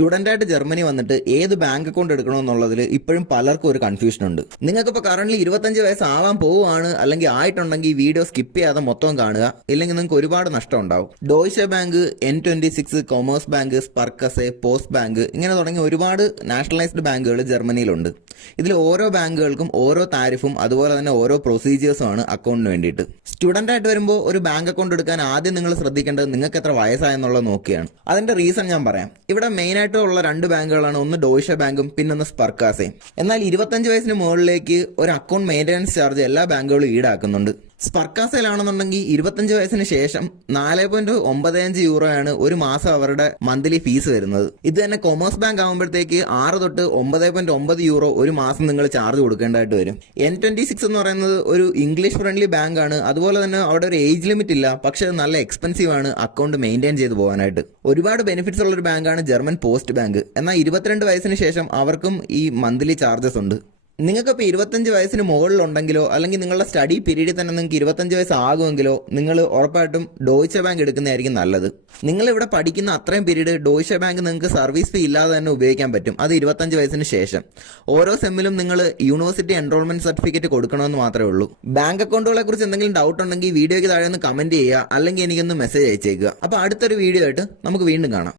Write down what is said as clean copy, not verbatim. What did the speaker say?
Student ആയിട്ട് Germany വന്നിട്ട് ഏത് ബാങ്ക് അക്കൗണ്ട് എടുക്കണമെന്നുള്ളതിൽ ഇപ്പോഴും പലർക്കും ഒരു കൺഫ്യൂഷൻ ഉണ്ട്. നിങ്ങൾക്കിപ്പോൾ കറന്റ് 25 വയസ്സാവാൻ പോവുകയാണ്, അല്ലെങ്കിൽ ആയിട്ടുണ്ടെങ്കിൽ ഈ വീഡിയോ സ്കിപ്പ് ചെയ്യാതെ മൊത്തം കാണുക, ഇല്ലെങ്കിൽ നിങ്ങൾക്ക് ഒരുപാട് നഷ്ടം ഉണ്ടാവും. Deutsche bank, N26, Commerzbank, Sparkasse, Postbank ഇങ്ങനെ തുടങ്ങിയ ഒരുപാട് നാഷണലൈസ്ഡ് ബാങ്കുകൾ ജർമ്മനിയിലുണ്ട്. ഇതിൽ ഓരോ ബാങ്കുകൾക്കും ഓരോ താരിഫും അതുപോലെ തന്നെ ഓരോ പ്രൊസീജിയേഴ്സും ആണ് അക്കൗണ്ടിന് വേണ്ടിയിട്ട്. സ്റ്റുഡന്റ് ആയിട്ട് വരുമ്പോൾ ഒരു ബാങ്ക് അക്കൗണ്ട് എടുക്കാൻ ആദ്യം നിങ്ങൾ ശ്രദ്ധിക്കേണ്ടത് നിങ്ങൾക്ക് എത്ര വയസ്സായെന്നുള്ളത് നോക്കിയാണ്. അതിന്റെ റീസൺ ഞാൻ പറയാം. ഇവിടെ മെയിൻ ആയിട്ടുള്ള രണ്ട് ബാങ്കുകളാണ്, ഒന്ന് ഡോയ്ഷെ ബാങ്കും പിന്നൊന്ന് സ്പർക്കാസയും. എന്നാൽ 25 വയസ്സിന് മുകളിലേക്ക് ഒരു അക്കൗണ്ട് മെയിൻ്റനൻസ് ചാർജ് എല്ലാ ബാങ്കുകളും ഈടാക്കുന്നുണ്ട്. സ്പർക്കാസയിലാണെന്നുണ്ടെങ്കിൽ 25 വയസ്സിന് ശേഷം 4.95 യൂറോയാണ് ഒരു മാസം അവരുടെ മന്ത്ലി ഫീസ് വരുന്നത്. ഇത് തന്നെ കൊമേഴ്സ് ബാങ്ക് ആകുമ്പോഴത്തേക്ക് 6 തൊട്ട് 9.9 യൂറോ ഒരു മാസം നിങ്ങൾ ചാർജ് കൊടുക്കേണ്ടതായിട്ട് വരും. N26 എന്ന് പറയുന്നത് ഒരു ഇംഗ്ലീഷ് ഫ്രണ്ട്ലി ബാങ്ക് ആണ്. അതുപോലെ തന്നെ അവിടെ ഒരു ഏജ് ലിമിറ്റ് ഇല്ല, പക്ഷെ നല്ല എക്സ്പെൻസീവ് ആണ് അക്കൗണ്ട് മെയിൻറ്റെയിൻ ചെയ്ത് പോകാനായിട്ട്. ഒരുപാട് ബെനിഫിറ്റ്സ് ഉള്ള ഒരു ബാങ്കാണ് ജർമ്മൻ പോസ്റ്റ് ബാങ്ക്. എന്നാൽ 22 വയസ്സിന് ശേഷം അവർക്കും ഈ മന്ത്ലി ചാർജസ് ഉണ്ട്. നിങ്ങൾക്കിപ്പോൾ 25 വയസ്സിന് മുകളിലുണ്ടെങ്കിലോ അല്ലെങ്കിൽ നിങ്ങളുടെ സ്റ്റഡി പീരീഡിൽ തന്നെ നിങ്ങൾക്ക് 25 വയസ്സാകുമെങ്കിലോ നിങ്ങൾ ഉറപ്പായിട്ടും ഡോയ്ഷെ ബാങ്ക് എടുക്കുന്നതായിരിക്കും നല്ലത്. നിങ്ങളിവിടെ പഠിക്കുന്ന അത്രയും പീരീഡ് ഡോയ്ഷെ ബാങ്ക് നിങ്ങൾക്ക് സർവീസ് ഫീ ഇല്ലാതെ തന്നെ ഉപയോഗിക്കാൻ പറ്റും. അത് 25 വയസ്സിന് ശേഷം. ഓരോ സെമ്മിലും നിങ്ങൾ യൂണിവേഴ്സിറ്റി എൻറോൾമെന്റ് സർട്ടിഫിക്കറ്റ് കൊടുക്കണമെന്ന് മാത്രമേ ഉള്ളൂ. ബാങ്ക് അക്കൗണ്ടുകളെ കുറിച്ച് എന്തെങ്കിലും ഡൗട്ട് ഉണ്ടെങ്കിൽ വീഡിയോയ്ക്ക് താഴെ ഒന്ന് കമന്റ് ചെയ്യുക, അല്ലെങ്കിൽ എനിക്കൊന്ന് മെസ്സേജ് അയച്ചേക്കുക. അപ്പോൾ അടുത്തൊരു വീഡിയോ ആയിട്ട് നമുക്ക് വീണ്ടും കാണാം.